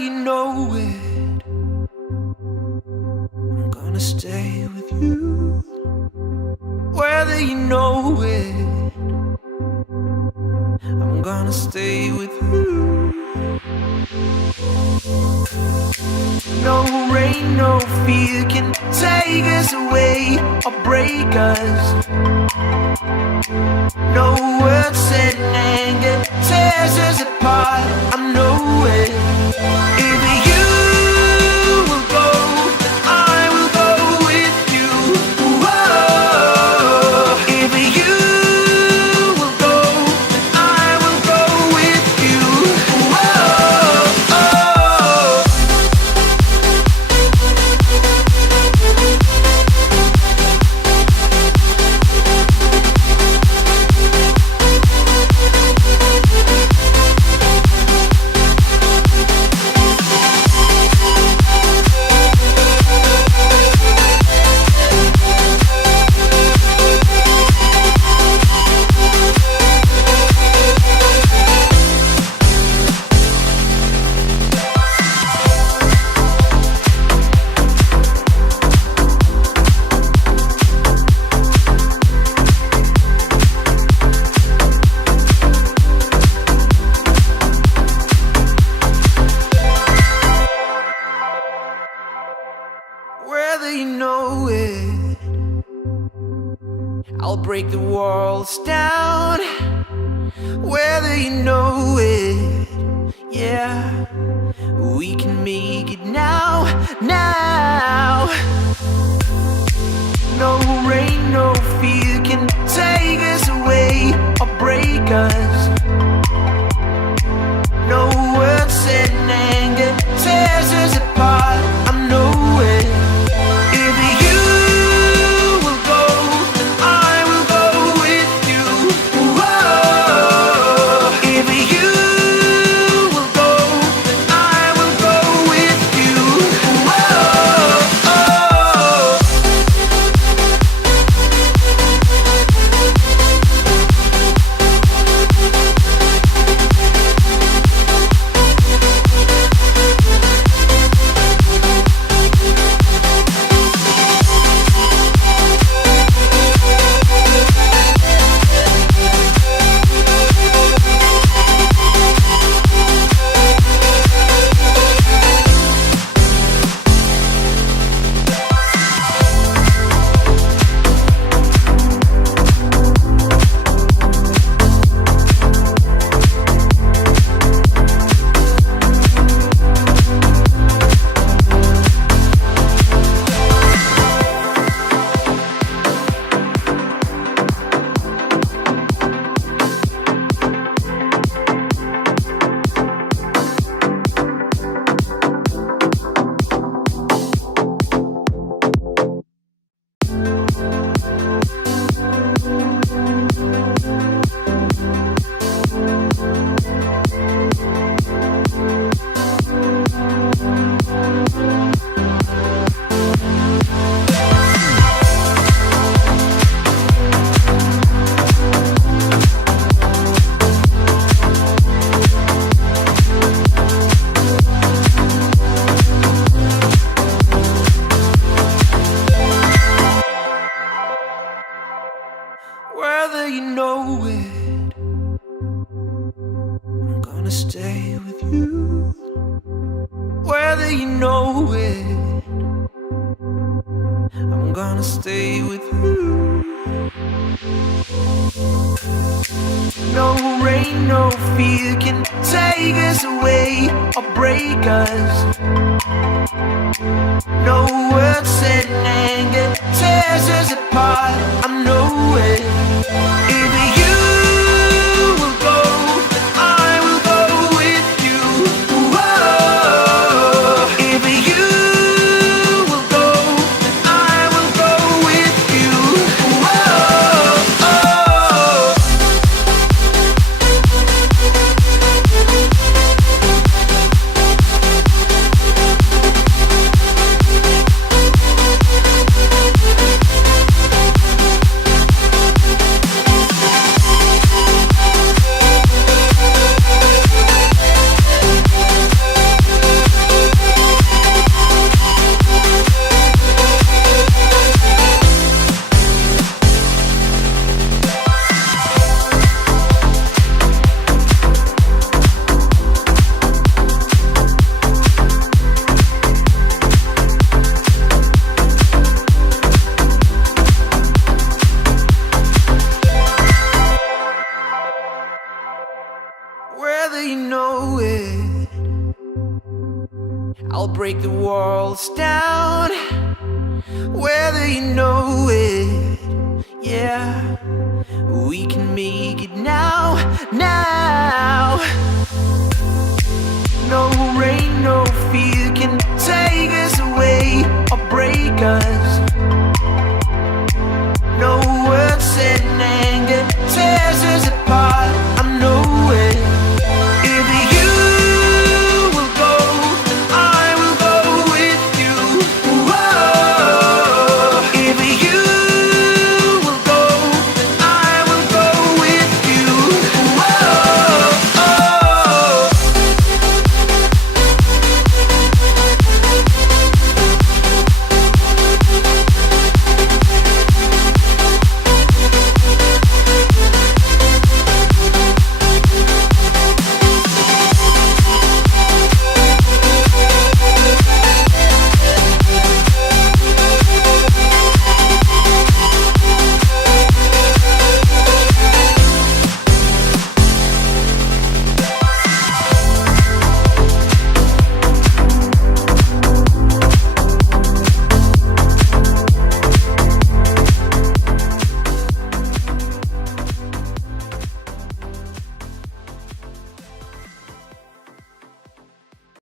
you know it, I'm gonna stay with you. Whether you know it, I'm gonna stay with you. No rain, no fear can take us away or break us. No words said in anger tears us apart. I know it. If you will go, then I will go with you. Whoa. If you will go, then I will go with you. Whoa. Whether you know it, I'll break the walls down. Whether you know it, yeah, we can make it now, now. No rain, no fear can take us away or break us. No words said in anger tears us apart. I know it. If you will go, then I will go with you. Whoa. If you will go, then I will go with you. Whoa. Whether you know it, I'm gonna stay with you. Whether you know it, I'm gonna stay with you. No rain, no fear can take us away or break us. No words said in anger tears us apart. I know it. If you will go, then I will go with you. Whoa. If you will go, then I will go with you. Whoa. whether you know it. I'll break the walls down, whether you know it. Yeah, we can make it now, now.